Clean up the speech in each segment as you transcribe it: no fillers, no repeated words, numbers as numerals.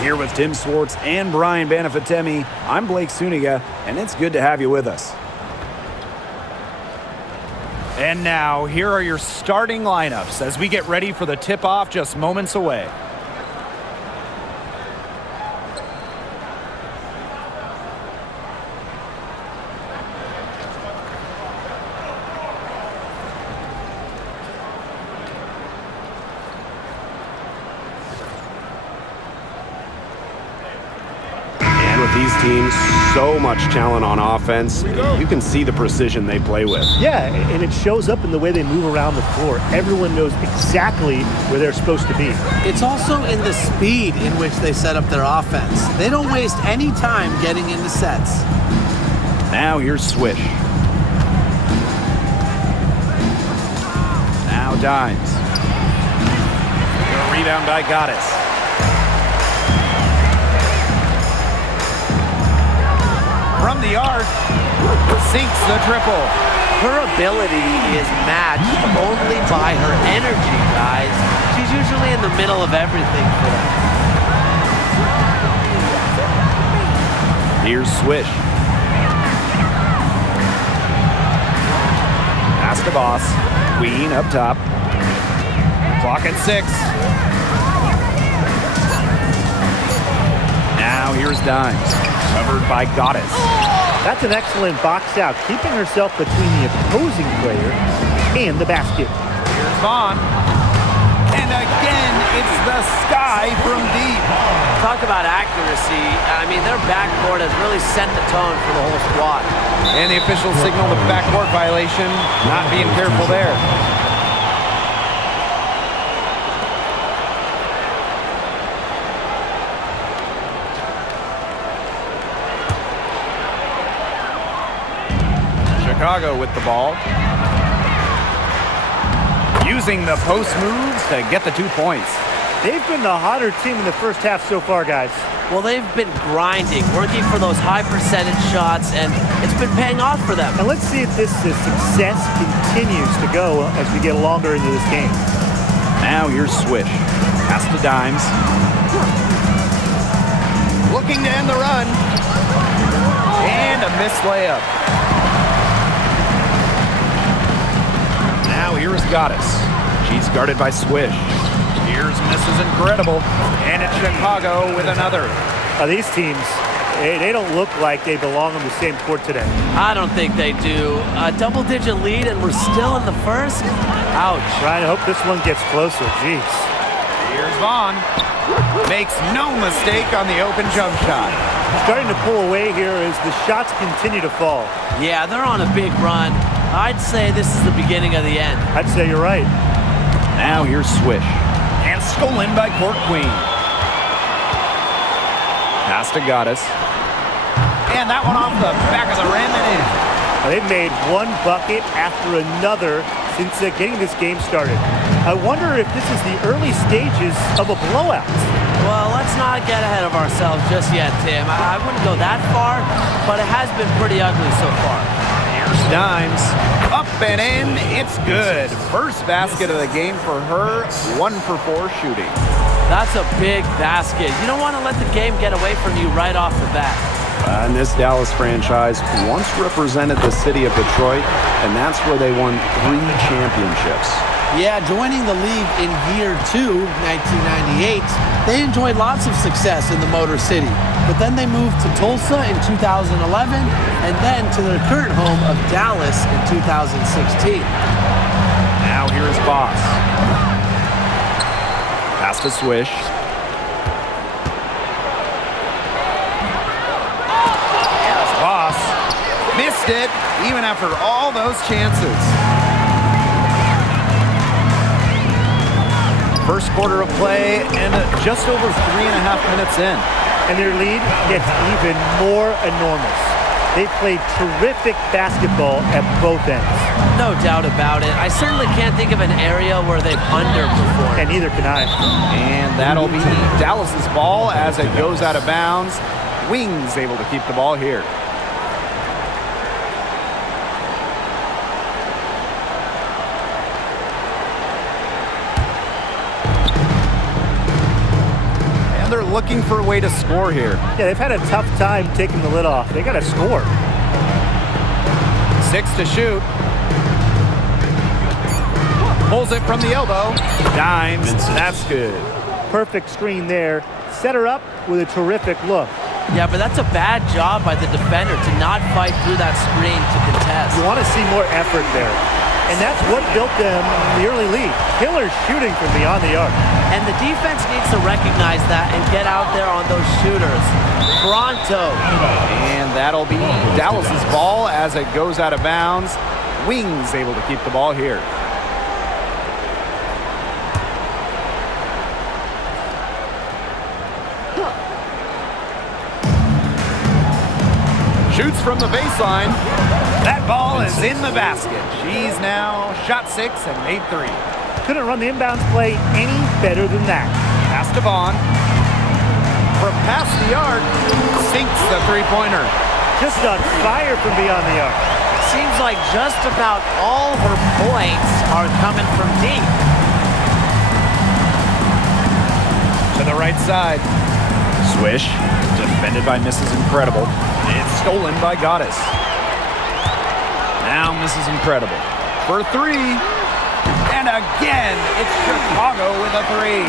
Here with Tim Swartz and Brian Banafitemi, I'm Blake Suniga, and it's good to have you with us. And now, here are your starting lineups as we get ready for the tip-off just moments away. These teams, so much talent on offense. You can see the precision they play with. Yeah, and it shows up in the way they move around the floor. Everyone knows exactly where they're supposed to be. It's also in the speed in which they set up their offense. They don't waste any time getting into sets. Now here's Swish. Now Dimes. The rebound by Goddess. From the arc, sinks the triple. Her ability is matched only by her energy, guys. She's usually in the middle of everything for them. Here's Swish. Pass to Boss. Queen up top. Clock at 6. Now here's Dimes. Covered by Goddess. That's an excellent box out, keeping herself between the opposing player and the basket. Here's Vaughn. And again, it's the sky from deep. Talk about accuracy. I mean, their backcourt has really set the tone for the whole squad. And the official signaled a backcourt violation, not being careful there. Chicago with the ball. Using the post moves to get the 2 points. They've been the hotter team in the first half so far, guys. Well, they've been grinding, working for those high percentage shots, and it's been paying off for them. And let's see if this success continues to go as we get longer into this game. Now here's Swish. Pass to Dimes. Looking to end the run. And a missed layup. Now here's Goddess. She's guarded by Swish. Here's Mrs. Incredible. And it's Chicago with another. These teams, they don't look like they belong on the same court today. I don't think they do. A double-digit lead, and we're still in the first? Ouch. Ryan, I hope this one gets closer. Jeez. Here's Vaughn. Makes no mistake on the open jump shot. Starting to pull away here as the shots continue to fall. Yeah, they're on a big run. I'd say this is the beginning of the end. I'd say you're right. Now here's Swish. And stolen by Court Queen. Pass to Goddess. And that one off the back of the rim and in. They've made one bucket after another since getting this game started. I wonder if this is the early stages of a blowout. Well, let's not get ahead of ourselves just yet, Tim. I wouldn't go that far, but it has been pretty ugly so far. Here's Dimes. Up and in. It's good. First basket of the game for her. 1 for 4 shooting. That's a big basket. You don't want to let the game get away from you right off the bat. And this Dallas franchise once represented the city of Detroit, and that's where they won 3 championships. Yeah, joining the league in year 2, 1998, they enjoyed lots of success in the Motor City. But then they moved to Tulsa in 2011, and then to their current home of Dallas in 2016. Now here's Boss. Pass to Swish. Here's Boss. Missed it, even after all those chances. First quarter of play and just over 3.5 minutes in. And their lead gets even more enormous. They played terrific basketball at both ends. No doubt about it. I certainly can't think of an area where they've underperformed. And neither can I. And that'll be Dallas's ball as it goes out of bounds. Wings able to keep the ball here. looking for a way to score here. Yeah, they've had a tough time taking the lid off. They got to score. 6 to shoot. Pulls it from the elbow. Dimes. That's good. Perfect screen there. Set her up with a terrific look. Yeah, but that's a bad job by the defender to not fight through that screen to contest. You want to see more effort there. And that's what built them the early lead. Killer shooting from beyond the arc. And the defense needs to recognize that and get out there on those shooters. Pronto. And that'll be Dallas's ball as it goes out of bounds. Wings able to keep the ball here. Shoots from the baseline. That ball is in the basket. She's now shot 6 and made 3. Couldn't run the inbounds play any better than that. Pass to Vaughn. From past the arc, sinks the three-pointer. Just on fire from beyond the arc. Seems like just about all her points are coming from deep. To the right side. Swish, defended by Mrs. Incredible. It's stolen by Goddess. Now Mrs. Incredible. For 3. And again, it's Chicago with a 3.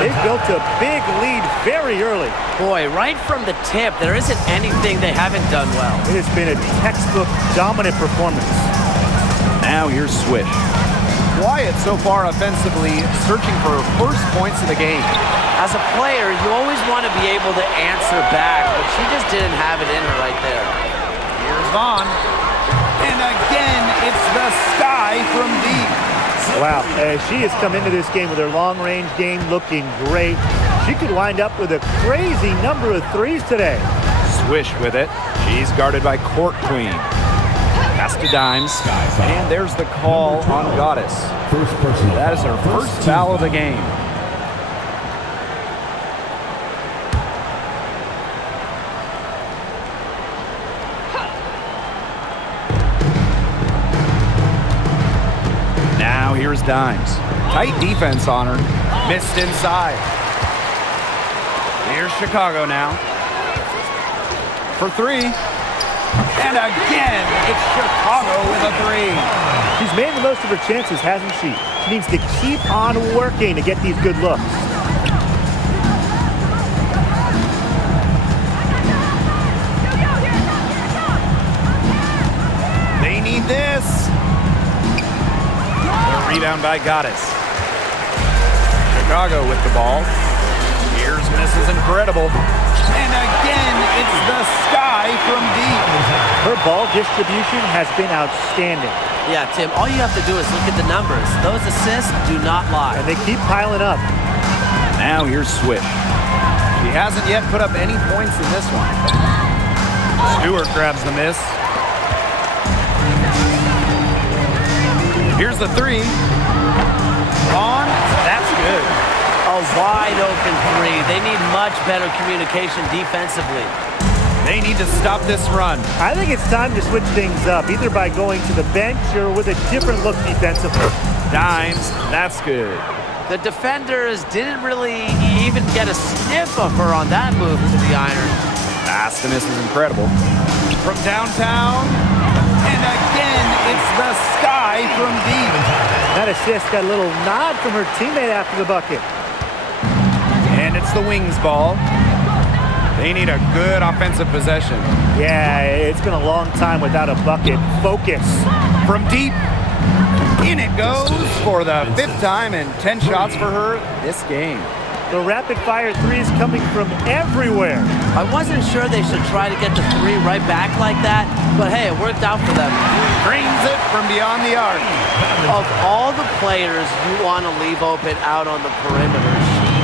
They've built a big lead very early. Boy, right from the tip, there isn't anything they haven't done well. It has been a textbook dominant performance. Now here's Swish. Wyatt so far offensively searching for first points of the game. As a player, you always want to be able to answer back, but she just didn't have it in her right there. Here's Vaughn. And again, it's the sky from deep. Wow, she has come into this game with her long-range game looking great. She could wind up with a crazy number of threes today. Swish with it. She's guarded by Court Queen. Pass to Dimes. And there's the call on Goddess. That is her first foul of the game. Now here's Dimes. Tight defense on her. Missed inside. Here's Chicago now. For 3. And again, it's Chicago with a 3. She's made the most of her chances, hasn't she? She needs to keep on working to get these good looks. They need this. The rebound by Goddess. Chicago with the ball. Here's Mrs. Incredible. And again, it's the sky from deep. Her ball distribution has been outstanding. Yeah, Tim, all you have to do is look at the numbers. Those assists do not lie. And they keep piling up. Now here's Swish. She hasn't yet put up any points in this one. Stewart grabs the miss. Here's the 3. On. That's good. A wide open 3. They need much better communication defensively. They need to stop this run. I think it's time to switch things up, either by going to the bench or with a different look defensively. Dimes. That's good. The defenders didn't really even get a sniff of her on that move to the iron. Pass to Mrs. Incredible. From downtown. And again, it's the sky from deep. That assist got a little nod from her teammate after the bucket. And it's the Wings ball. They need a good offensive possession. Yeah, it's been a long time without a bucket. Focus. From deep. In it goes for the 5th time and 10 shots for her this game. The rapid-fire threes coming from everywhere. I wasn't sure they should try to get the 3 right back like that, but hey, it worked out for them. Drains it from beyond the arc. Of all the players you want to leave open out on the perimeter,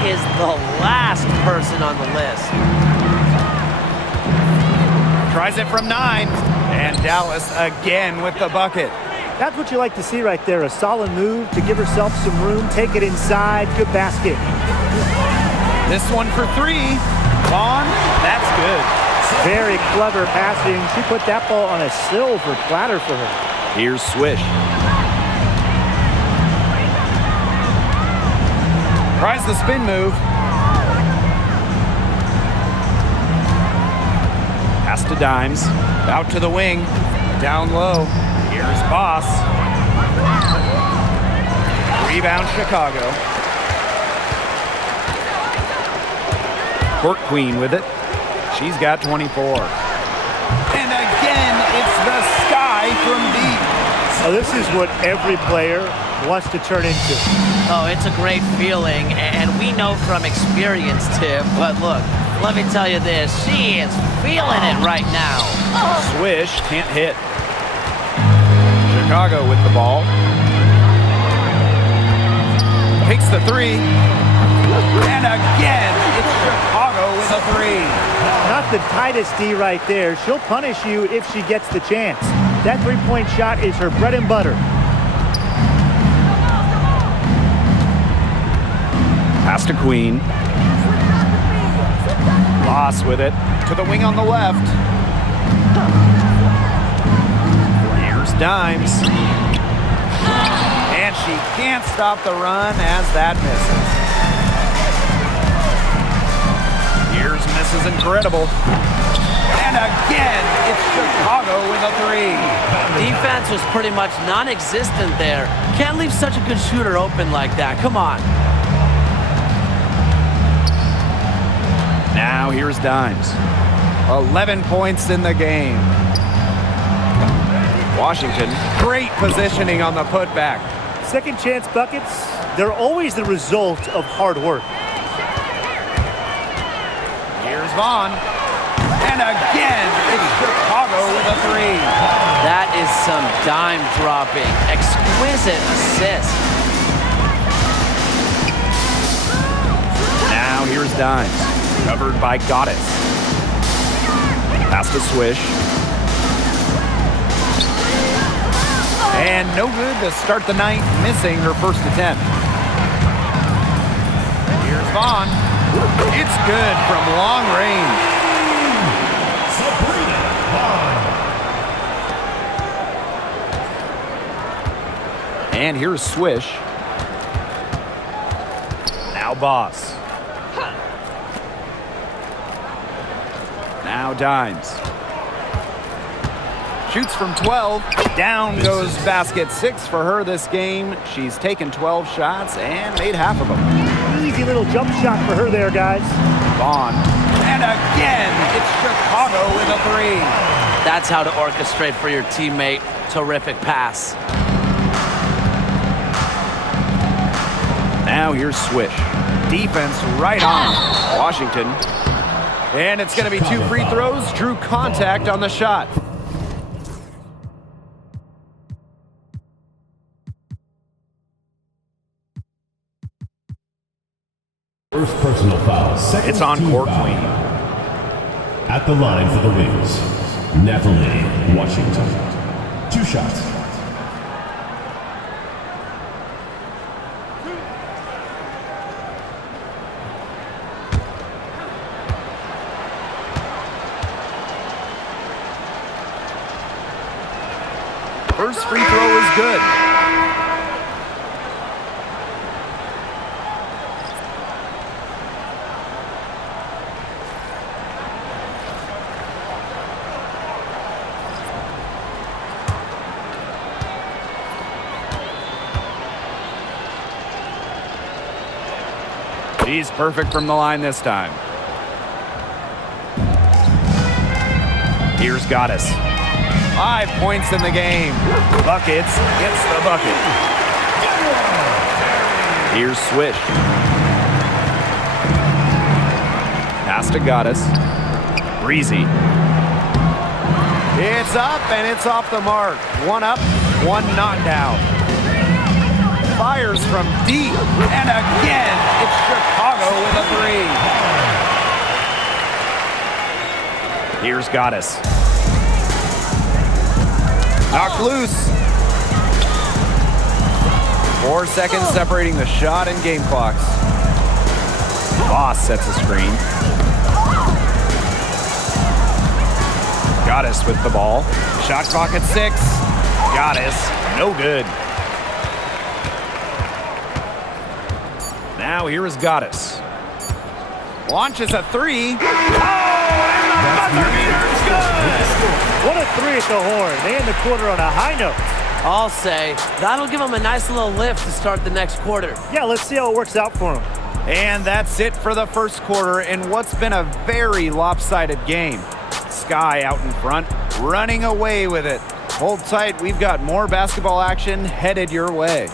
she is the last person on the list. Tries it from 9. And Dallas again with the bucket. That's what you like to see right there. A solid move to give herself some room, take it inside, good basket. This one for 3. Vaughn, that's good. Very clever passing. She put that ball on a silver platter for her. Here's Swish. Tries the spin move. Pass to Dimes. Out to the wing. Down low. Here's Boss. Rebound Chicago. Court Queen with it. She's got 24. And again, it's the sky from deep. Now, this is what every player wants to turn into. Oh, it's a great feeling, and we know from experience, Tim. But look, let me tell you this. She is feeling it right now. Swish, can't hit. Chicago with the ball. Takes the three. And again, it's Chicago with a three. Not the tightest D right there. She'll punish you if she gets the chance. That three-point shot is her bread and butter. Pass to Queen. Boss with it. To the wing on the left. Here's Dimes. And she can't stop the run as that misses. Here's Mrs. Incredible. And again, it's Chicago with a three. Defense was pretty much non-existent there. Can't leave such a good shooter open like that. Come on. Now here's Dimes. 11 points in the game. Washington, great positioning on the putback. Second chance buckets, they're always the result of hard work. Here's Vaughn. And again, it's Chicago with a three. That is some dime dropping. Exquisite assist. Now here's Dimes. Covered by Goddess. Pass to Swish. And no good to start the night, missing her first attempt. Here's Vaughn. It's good from long range. And here's Swish. Now Boss. Now Dimes. Shoots from 12. Down goes basket 6 for her this game. She's taken 12 shots and made half of them. Easy little jump shot for her there, guys. Vaughn. And again, it's Chicago with a three. That's how to orchestrate for your teammate. Terrific pass. Now here's Swish. Defense right on Washington. And it's going to be 2 free throws. Drew contact on the shot. First personal foul. Second It's on team Court foul. Queen. At the line for the Wings, Natalie Washington. 2 shots. First free throw is good. She's perfect from the line this time. Here's Goddess. 5 points in the game. Buckets. Gets the bucket. Here's Swish. Pass to Goddess. Breezy. It's up and it's off the mark. 1 up, 1 not down. Fires from deep. And again, it's Chicago with a three. Here's Goddess. Knocked loose. 4 seconds separating the shot and game clocks. Boss sets a screen. Goddess with the ball. Shot clock at 6. Goddess, no good. Now here is Goddess. Launches a 3. Oh, and the buzzer beater is good. at the horn. They end the quarter on a high note. I'll say that'll give them a nice little lift to start the next quarter. Yeah, let's see how it works out for them. And that's it for the first quarter in what's been a very lopsided game. Sky out in front, running away with it. Hold tight, we've got more basketball action headed your way.